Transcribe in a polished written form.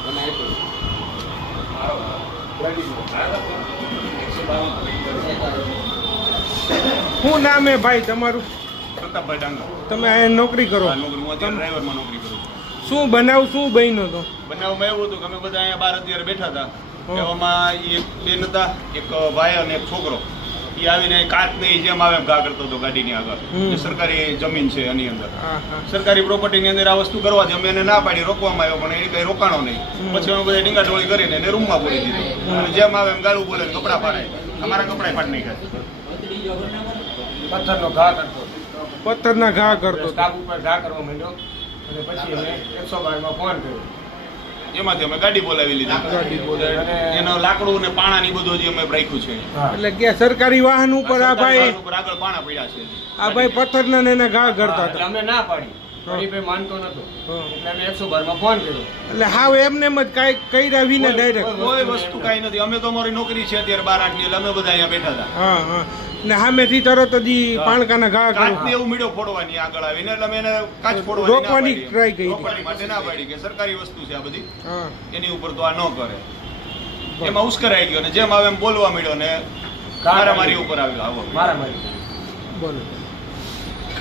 શું નામ હે ભાઈ તમારું? પ્રતાપભાઈ ડાંગર. તમે અહીંયા નોકરી કરો? નોકરી હું અત્યારે ડ્રાઈવરમાં નોકરી કરું. શું બનાવ શું બન્યો તો? બનાવમાં એવું હતું કે અમે બધા અહીંયા બહાર અત્યારે બેઠા હતા. એવામાં એક બેન હતા, એક ભાઈ અને એક છોકરો. એ આવીને કાચની જેમ આવે એમ ઘા કરતો હતો ગાડીની આગળ. જે સરકારી જમીન છે એની અંદર, સરકારી પ્રોપર્ટીની અંદર આ વસ્તુ કરવાથી અમે એને ના પાડી, રોકવામાં આવ્યો, પણ એ કઈ રોકાણો નહીં. પછી અમે બધા ડીંગાટોળી કરીને એને રૂમમાં પૂરી દીધો અને જેમ આવે એમ ગાળું બોલે, કપડાં ફાડે. અમારા કપડાં ફાડી નાખ્યા. પથ્થરનો ઘા કરતો, પથ્થરના ઘા કરતો, સ્ટાફ ઉપર ઘા કરવા માંડ્યો અને પછી અમે 112 માં ફોન કર્યો. એમાંથી અમે ગાડી બોલાવી લીધી. એનો લાકડું ને પાણા ની બધું અમે રાખ્યું છે. એટલે કે સરકારી વાહન ઉપર આ ભાઈ આગળ પાણા પડ્યા છે. આ ભાઈ પથ્થરના ને એના ઘા કરતા હતા. અમે ના પાડી, ભાઈ માનતો નતો એટલે અમે 112 માં ફોન કર્યો. એટલે હાવ એમને એમ જ કાંઈ કર્યા વિના ડાયરેક્ટ કોઈ વસ્તુ કાંઈ નથી. અમે તો અમારી નોકરી છે અત્યારે 12-8 ની, એટલે અમે બધા અહીંયા બેઠા હતા. હા હા. ને સામેથી તરત જ પાણકાના ઘા કાચ કરો ને એવું મીડો ફોડવાની આગળ આવીને, એટલે અમે એને કાચ ફોડવાની રોકવાની ટ્રાય કરી. રોકવાની માટે ના પાડી કે સરકારી વસ્તુ છે આ બધી, હા, એની ઉપર તો આ ન કરે. એમાં ઉશ્કેરાઈ ગયો ને જેમ આવે એમ બોલવા માંડ્યો ને મારામારી ઉપર આવ્યો. મારામારી બોલો.